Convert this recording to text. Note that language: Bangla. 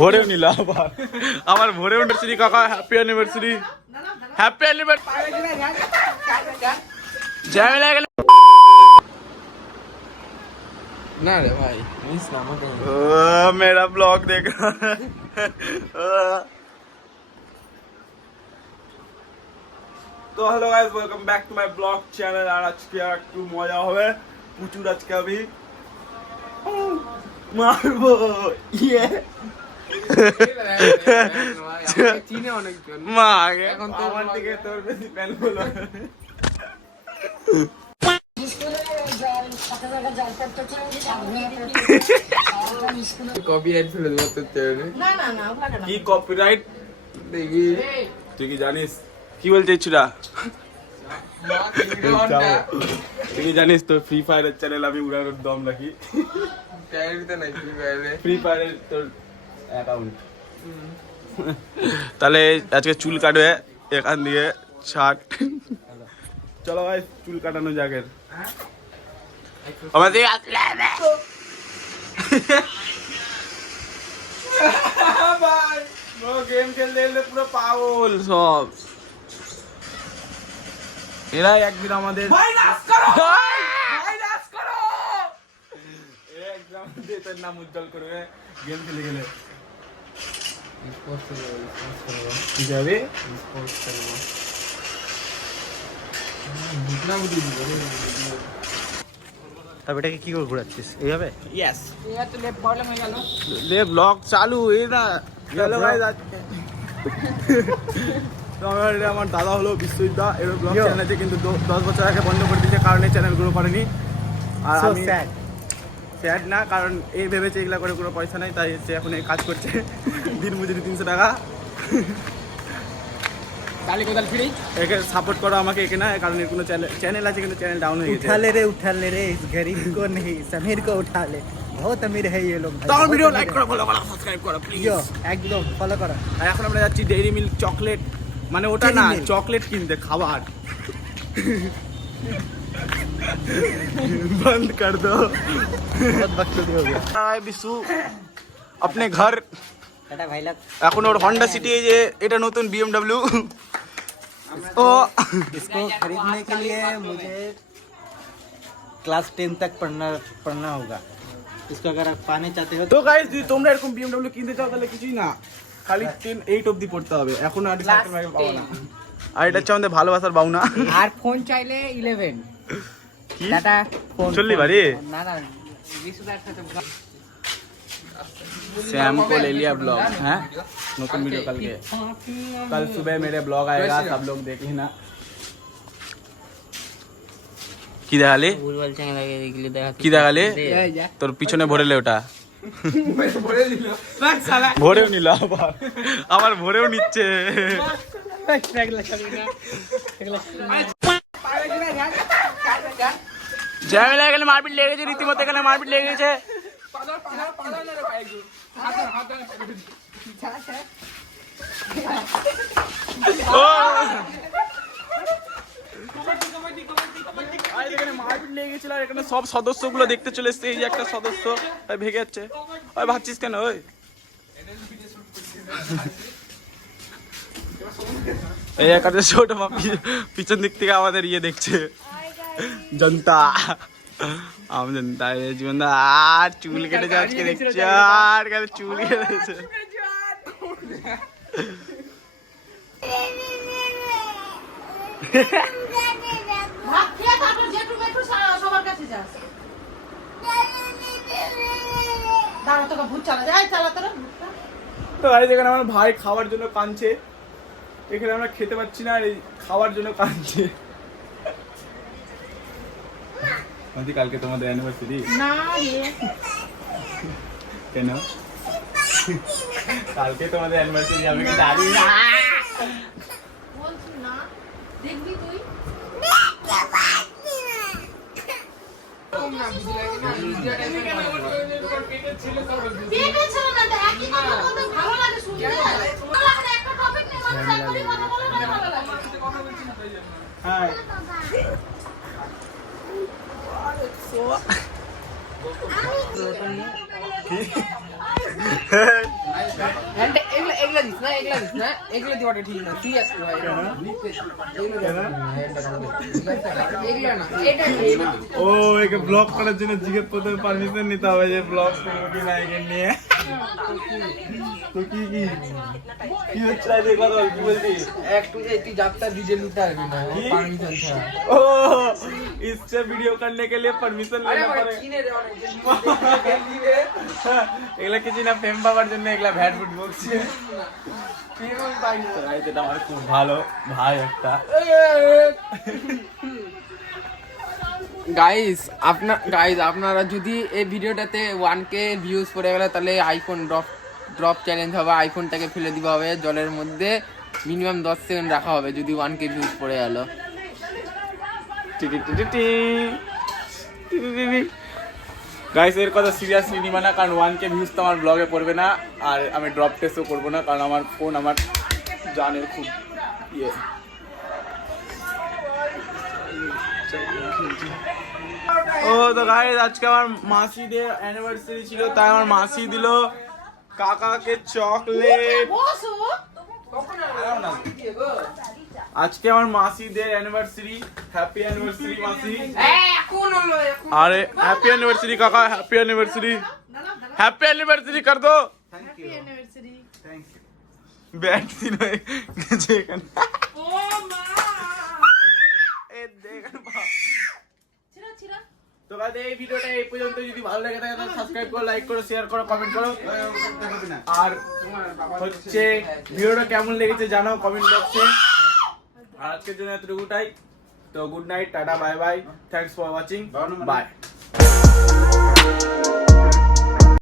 ভরেও নিল আবার আমার ভরেও অ্যানিভার্সারি কাকা হ্যাপি অ্যানিভার্সারি হ্যাপি অ্যানিভার্সারি ঝামেলা গেল ना रे भाई मिस ना मत मेरा ब्लॉग देख रहा है তো hello guys welcome back to my blog channel. আর আজকে একটু মজা হবে প্রচুর। আজকে আমি মারবো ইয়ে चीने অনেক জন মা আগে এখন তো আমার দিকে তোর বেশি প্যান হলো কপিরাইট ফেলে দেবো তো তেরে কি কপিরাইট দেখি তুই কি জানিস কি বলতে ইচ্ছুরা তুই কি জানিস তোর ফ্রি ফায়ারের চ্যানেল আমি উড়ানোর দম রাখি। চ্যানেলটা নাই কি বাইরে ফ্রি ফায়ারের তোর অ্যাকাউন্ট তাহলে আজকে চুল কাটবে এখান দিয়ে ছাট। চলো ভাই চুল কাটানো যাকে আমাদের গেম খেলতে খেলতে পুরো পাগল সব। এরাই একদিন আমাদের তোর নাম উজ্জ্বল করবে গেম খেলে গেলে কি যাবে তবে এটাকে কি করে ঘোরাচ্ছিস এইভাবে? ইয়েস यार तो लेफ्ट प्रॉब्लम है यालो ले ব্লগ চালু এই না চলো ভাই তো আমার দাদা হলো বিশ্বজিৎ দা এর ব্লগ চ্যানেল আছে কিন্তু 10 বছর আগে বন্ধ করে দিয়েছে কারণ এই চ্যানেল গ্রো করেনি। আর আমি স্যাড না কারণ এই ভেবেছে এগুলা করে কোনো পয়সা নাই তাই সে এখন এই কাজ করছে দিন মজুরি 300 টাকা। ताली कोदाल फ्री একে সাপোর্ট করো আমাকে একে না কারণ এর কোনো চ্যানেল আছে কিন্তু চ্যানেল ডাউন হয়ে গেছে। उठा ले रे इस गरीब को नहीं समीर को उठा ले बहुत अमीर है ये लोग তো ভিডিও লাইক করো ফলো করো সাবস্ক্রাইব করো প্লিজ। यो एकदम फॉलो करो। আর এখন আমরা যাচ্ছি ডেইরি মিল্ক চকলেট মানে ওটা না Dairy Milk। চকলেট কিনতে খাবার बंद कर दो बहुत बकचोदी हो गया। हाय बिसु अपने घर टाटा भाई लोग এখন ওর হন্ডা সিটি এই যে এটা নতুন BMW ও इसको खरीदने के लिए मुझे क्लास 10 तक पढ़ना होगा। इसको अगर आप पाने चाहते हो তো गाइस যদি তোমরা এরকম BMW কিনতে চাও তাহলে কিছুই না খালি 10 8 অবধি পড়তে হবে। এখন আর সাইকেল মাইকেল পাবো না। আর এটা হচ্ছে আমাদের ভালোবাসার বাউনা আর ফোন চাইলে 11 কি টাটা ফোন চললি বাড়ি না না বিশুদার সাথে सैम को ले लिया ब्लॉग है नতুন वीडियो कल सुबह मेरे ब्लॉग आएगा सब लोग देख लेना। কি দেখালি ভুলভাল চ্যানেল আগে দেখলে দেখা কি দেখালি তোর পিছনে ভরেলে ওটা ভরেও নিল আবার আমার ভরেও নিচ্ছে ঝামেলা এখানে মারপিট লেগে গেছে রীতিমতো এখানে মারপিট লেগে গেছে। ও এখানে মারপিট লেগে গেছিল আর এখানে সব সদস্যগুলো দেখতে চলে এসছে। এই যে একটা সদস্য ভেগে যাচ্ছে ওই ভাবছিস কেন ওই এই একটা ছোট মা পিছন দিক থেকে আমাদের ইয়ে দেখছে জনতা আম জনতা জীবন আর চুল কেটেছে আজকে দেখছি আর কেন চুল কেটেছে তো গাড়ি যেখানে আমার ভাই খাওয়ার জন্য কাঁদছে এখানে আমরা খেতে পাচ্ছি না আর এই খাওয়ার জন্য কাঁদছে। কালকে তোমাদের অ্যানিভার্সারি না রে কেন কালকে তোমাদের অ্যানিভার্সারি আমি কি জানি না বলছি না দেখবি তুই পেটে ছিল না তো একই কথা বলতে ভালো লাগে শুনতে ভালো লাগে না একটা টপিক নিয়ে কথা বলে ভালো লাগে হ্যাঁ এগুলা দিস না এগুলো দিওয়াটা ঠিক না সিরিয়াস ভাই এগুলো না এটা ও একে ব্লগ করার জন্য জিজ্ঞেস প্রথমে পারমিশন নিতে হবে যে ব্লগ করবো কি না একে নিয়ে। তো কি কি কি হচ্ছে আজকে কথা বল, কি বলছিস? একটু তুই যাত্রা ডিজে নিতে পারবি না পারমিশন ছাড়া ओ इससे वीडियो करने के लिए परमिशन लेना पड़ेगा। এগুলা কিছু না ফেম পাওয়ার জন্য এগুলা ভ্যাট ফুট বলছে। এটা আমার খুব ভালো ভাই একটা। গাইস আপনারা যদি এই ভিডিওটাতে 1k ভিউজ পড়ে গেলে তাহলে আইফোন ড্রপ চ্যালেঞ্জ হবে, আইফোনটাকে ফেলে দিবা হবে জলের মধ্যে, মিনিমাম 10 সেকেন্ড রাখা হবে যদি 1k ভিউজ পড়ে গেল। গাইস এর কথা সিরিয়াসলি নিবা না, কারণ 1k ভিউজ তো আমার ব্লগে পড়বে না, আর আমি ড্রপ টেস্টও করবো না, কারণ আমার ফোন আমার জানের খুব ইয়ে। ও তো গাইস আজকে আমার মাসিদের অ্যানিভার্সারি ছিল, তাই আমার মাসি দিল কাকাকে চকলেট। বসো আজকে আমার মাসিদের অ্যানিভার্সারি, হ্যাপি অ্যানিভার্সারি মাসি। এখন হলো अरे हैप्पी एनिवर्सरी काका, हैप्पी एनिवर्सरी, हैप्पी एनिवर्सरी कर दो। Thank you anniversary thank you बैठ दिन गजे कन ও মা ए देखन ছিরা ছিরা তো গাইস এই ভিডিওটা এই পর্যন্ত, যদি ভালো লাগে থাকে তাহলে সাবস্ক্রাইব করো, লাইক করো, শেয়ার করো, কমেন্ট করো, আর হচ্ছে ভিডিওটা কেমন লেগেছে জানাও কমেন্ট বক্সে। আর আজকের জন্য এতটুকুটাই, তো good night, tata, bye bye, thanks for watching, by.